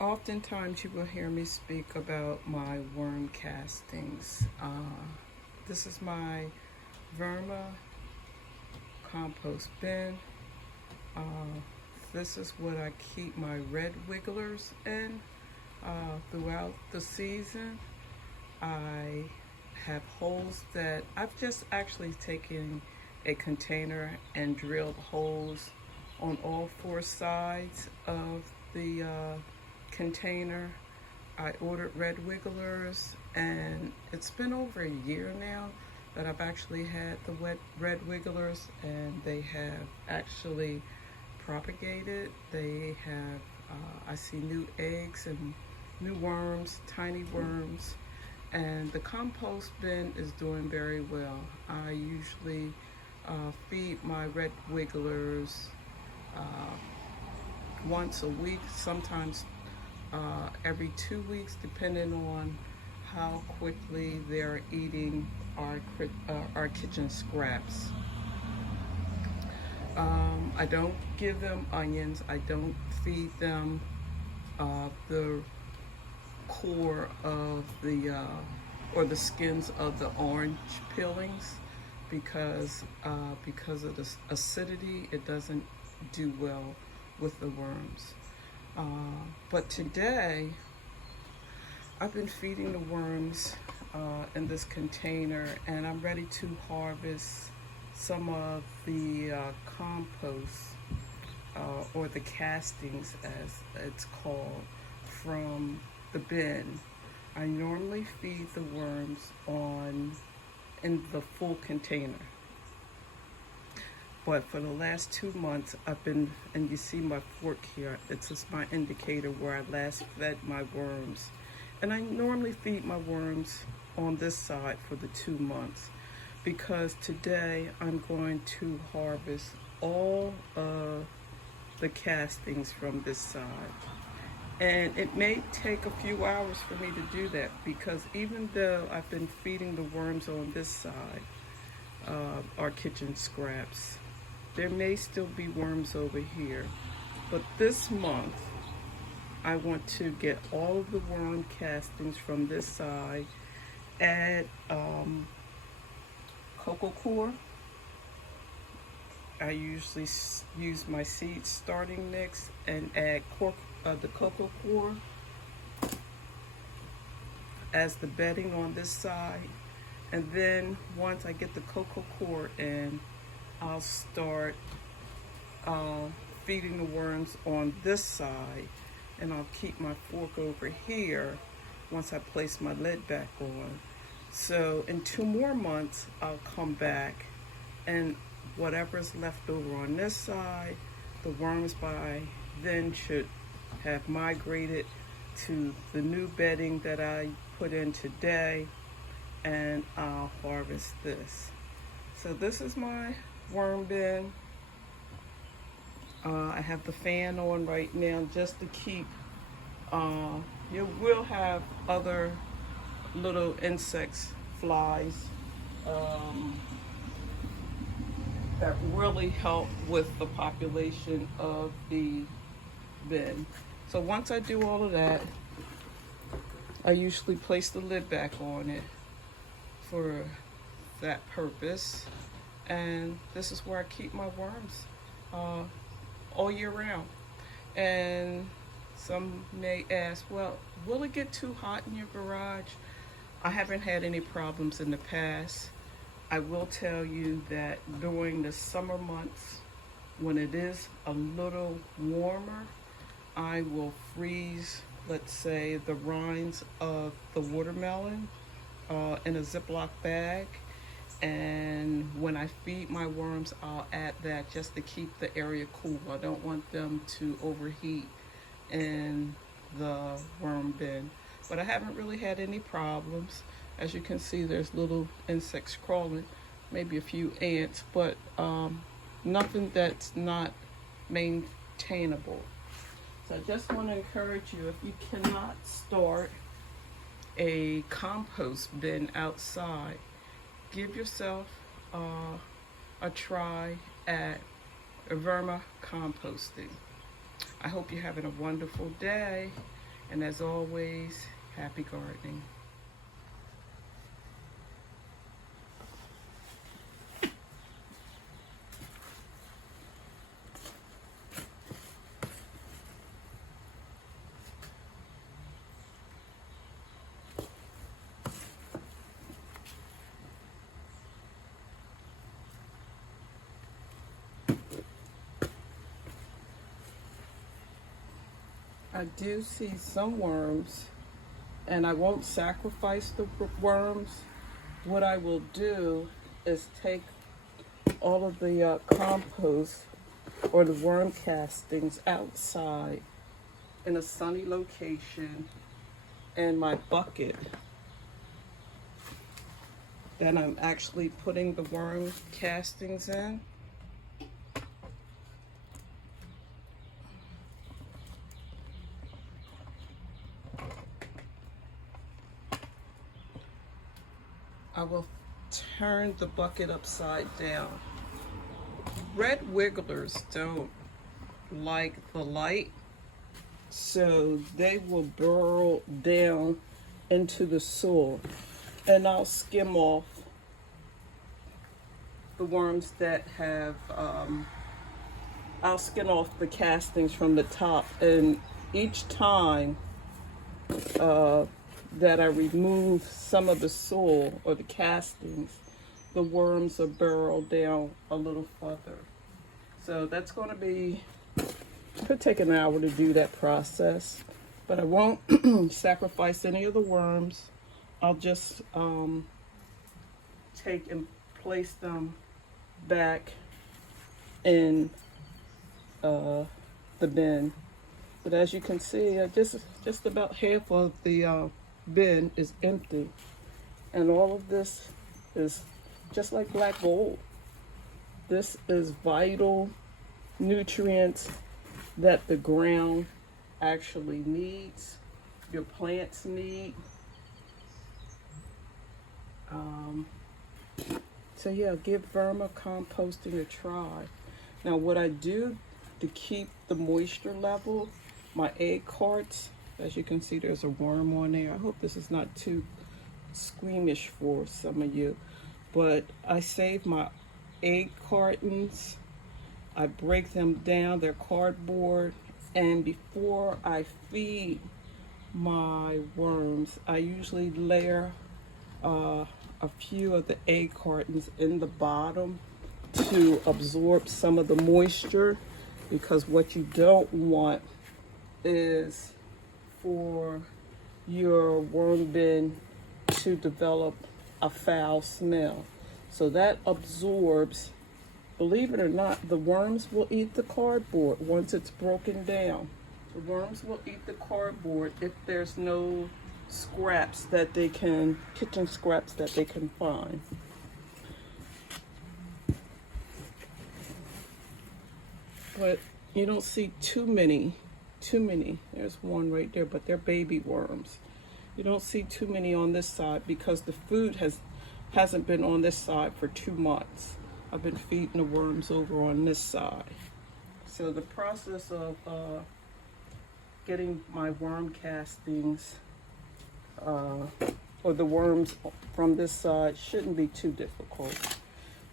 Oftentimes you will hear me speak about my worm castings. This is my vermicompost bin. Uh, this is what I keep my red wigglers in throughout the season. I have holes that I've just actually taken a container and drilled holes on all four sides of the container. I ordered red wigglers, and it's been over a year now that I've actually had the red wigglers, and they have actually propagated. They have, I see new eggs and new worms, tiny worms, and the compost bin is doing very well. I usually feed my red wigglers once a week, sometimes every 2 weeks, depending on how quickly they're eating our kitchen scraps. I don't give them onions. I don't feed them the core of the or the skins of the orange peelings because of the acidity. It doesn't do well with the worms. But today, I've been feeding the worms in this container, and I'm ready to harvest some of the compost or the castings, as it's called, from the bin. I normally feed the worms in the full container. But for the last 2 months, I've been, and you see my fork here, it's just my indicator where I last fed my worms. And I normally feed my worms on this side for the 2 months, because today I'm going to harvest all of the castings from this side. And it may take a few hours for me to do that, because even though I've been feeding the worms on this side, our kitchen scraps, there may still be worms over here. But this month, I want to get all of the worm castings from this side, add cocoa coir. I usually use my seed starting mix and add cork, the cocoa coir as the bedding on this side. And then once I get the cocoa coir in, I'll start feeding the worms on this side, and I'll keep my fork over here once I place my lid back on. So in 2 more months, I'll come back, and whatever's left over on this side, the worms by then should have migrated to the new bedding that I put in today, and I'll harvest this. So this is my worm bin. I have the fan on right now just to keep, you will have other little insects, flies, that really help with the population of the bin. So once I do all of that, I usually place the lid back on it for that purpose. And this is where I keep my worms all year round. And some may ask, well, will it get too hot in your garage? I haven't had any problems in the past. I will tell you that during the summer months, when it is a little warmer, I will freeze, let's say, the rinds of the watermelon in a Ziploc bag. And when I feed my worms, I'll add that just to keep the area cool. I don't want them to overheat in the worm bin. But I haven't really had any problems. As you can see, there's little insects crawling, maybe a few ants, but nothing that's not maintainable. So I just want to encourage you, if you cannot start a compost bin outside, give yourself a try at vermicomposting. I hope you're having a wonderful day, And as always, happy gardening. I do see some worms, and I won't sacrifice the worms. What I will do is take all of the compost or the worm castings outside in a sunny location in my bucket that I'm actually putting the worm castings in. I will turn the bucket upside down. Red wigglers don't like the light, so they will burrow down into the soil, and I'll skim off the worms that have, I'll skim off the castings from the top, and each time that I remove some of the soil or the castings, the worms are burrowed down a little further. So that's going to be, could take an hour to do that process, but I won't sacrifice any of the worms. I'll just take and place them back in the bin. But as you can see, just about half of the bin is empty, and all of this is just like black gold. This is vital nutrients that the ground actually needs, your plants need. So yeah, give vermicomposting a try. Now what I do to keep the moisture level, my egg carts, as you can see, there's a worm on there. I hope this is not too squeamish for some of you, but I save my egg cartons. I break them down, they're cardboard, and before I feed my worms, I usually layer a few of the egg cartons in the bottom to absorb some of the moisture, because what you don't want is for your worm bin to develop a foul smell. So that absorbs, believe it or not, the worms will eat the cardboard once it's broken down. The worms will eat the cardboard if there's no scraps that they can, kitchen scraps that they can find. But you don't see too many. There's one right there, but they're baby worms. You don't see too many on this side because the food hasn't been on this side for 2 months. I've been feeding the worms over on this side. So the process of getting my worm castings or the worms from this side shouldn't be too difficult.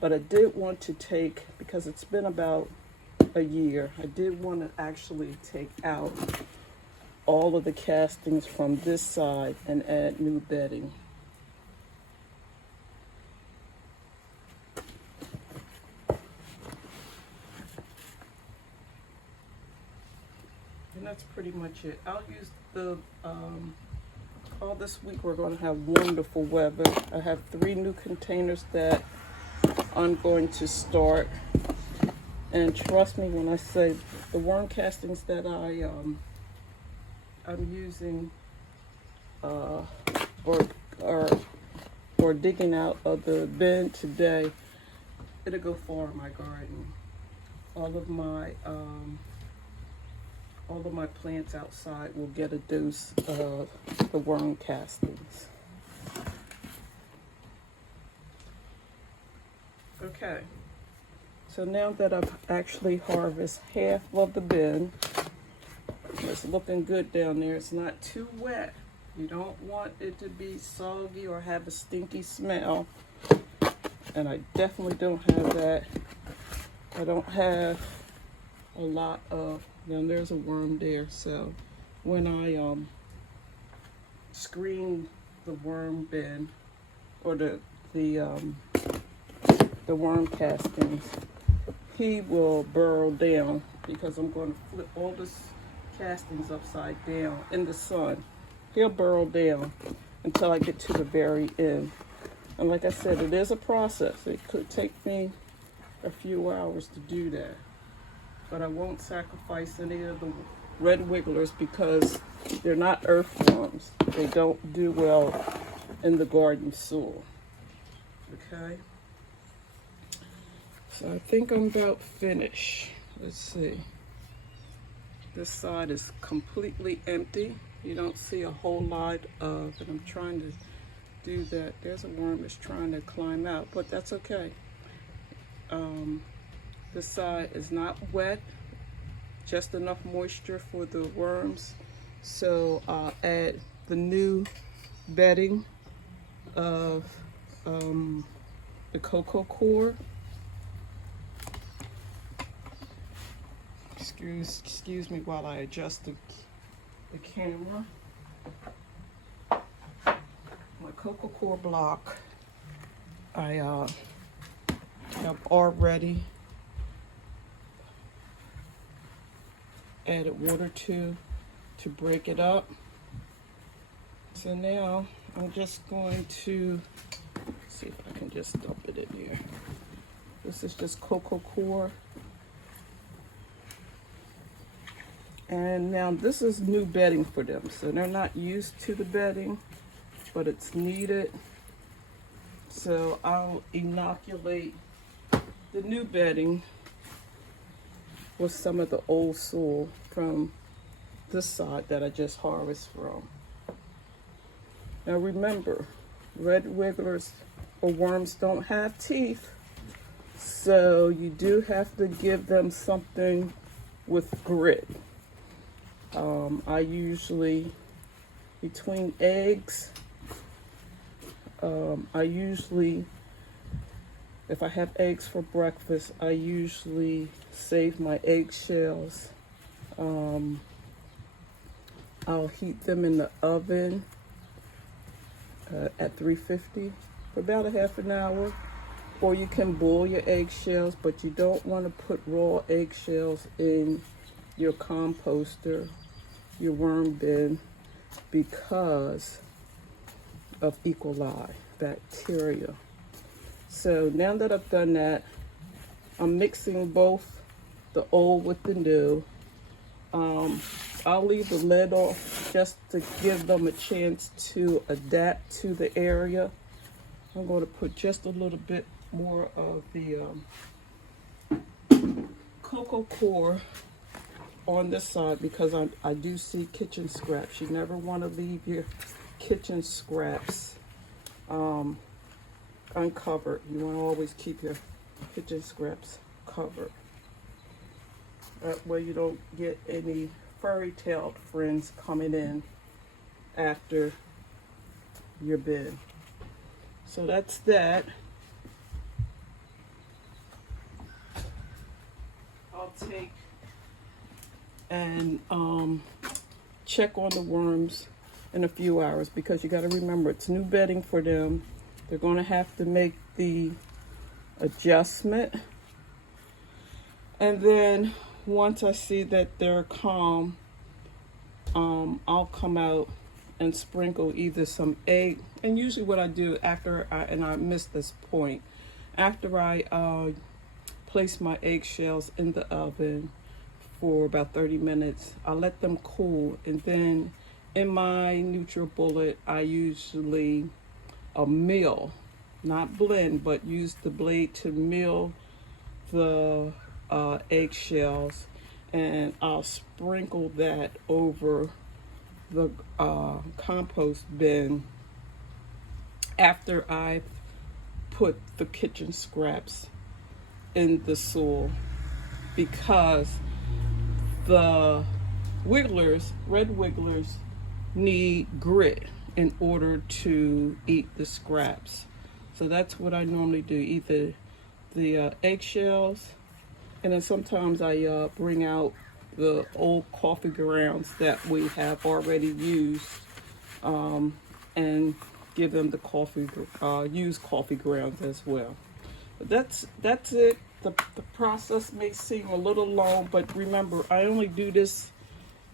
But I did want to take, because it's been about a year, I did want to actually take out all of the castings from this side and add new bedding. And that's pretty much it. I'll use the, all this week we're going to have wonderful weather. I have 3 new containers that I'm going to start. And trust me when I say the worm castings that I'm using or digging out of the bin today, it'll go far in my garden. All of my plants outside will get a dose of the worm castings. Okay. So now that I've actually harvested half of the bin, It's looking good down there. It's not too wet. You don't want it to be soggy or have a stinky smell. And I definitely don't have that. I don't have a lot of, there's a worm there. So when I screen the worm bin or the worm castings, he will burrow down because I'm going to flip all this castings upside down in the sun. He'll burrow down until I get to the very end. And like I said, it is a process. It could take me a few hours to do that. But I won't sacrifice any of the red wigglers because they're not earthworms. They don't do well in the garden soil. Okay? So I think I'm about finished. Let's see. This side is completely empty. You don't see a whole lot of, and I'm trying to do that. There's a worm that's trying to climb out, but that's okay. This side is not wet, just enough moisture for the worms. So I'll add the new bedding of the cocoa core. Excuse me while I adjust the camera. My cocoa core block, I have already added water to break it up. So now I'm just going to see if I can just dump it in here. This is just cocoa core. And now this is new bedding for them. So they're not used to the bedding, but it's needed. So I'll inoculate the new bedding with some of the old soil from this side that I just harvested from. Now remember, red wigglers or worms don't have teeth, so you do have to give them something with grit. I usually, between eggs, if I have eggs for breakfast, I usually save my eggshells. I'll heat them in the oven at 350 for about a half an hour. Or you can boil your eggshells, but you don't want to put raw eggshells in your composter, your worm bin, because of E. coli bacteria. So now that I've done that, I'm mixing both the old with the new. I'll leave the lid off just to give them a chance to adapt to the area. I'm going to put just a little bit more of the cocoa core on this side because I do see kitchen scraps. You never want to leave your kitchen scraps uncovered. You want to always keep your kitchen scraps covered. That way you don't get any fairy-tailed friends coming in after your bin. So that's that. I'll take and check on the worms in a few hours because you got to remember it's new bedding for them. They're going to have to make the adjustment, and then once I see that they're calm, I'll come out and sprinkle either some egg, and usually what I do after I missed this point, after I place my eggshells in the oven for about 30 minutes, I let them cool, and then in my NutriBullet I usually mill, not blend, but use the blade to mill the eggshells, and I'll sprinkle that over the compost bin after I've put the kitchen scraps in the soil, because the wigglers, red wigglers, need grit in order to eat the scraps. So that's what I normally do, either the eggshells, and then sometimes I bring out the old coffee grounds that we have already used, and give them the used coffee grounds as well. But that's it. The process may seem a little long, but remember, I only do this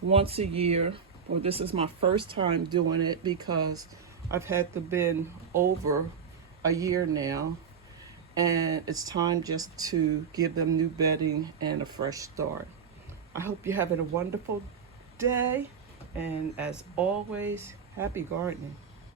once a year. Well, this is my first time doing it because I've had the bin over a year now, and it's time just to give them new bedding and a fresh start. I hope you're having a wonderful day, and as always, happy gardening.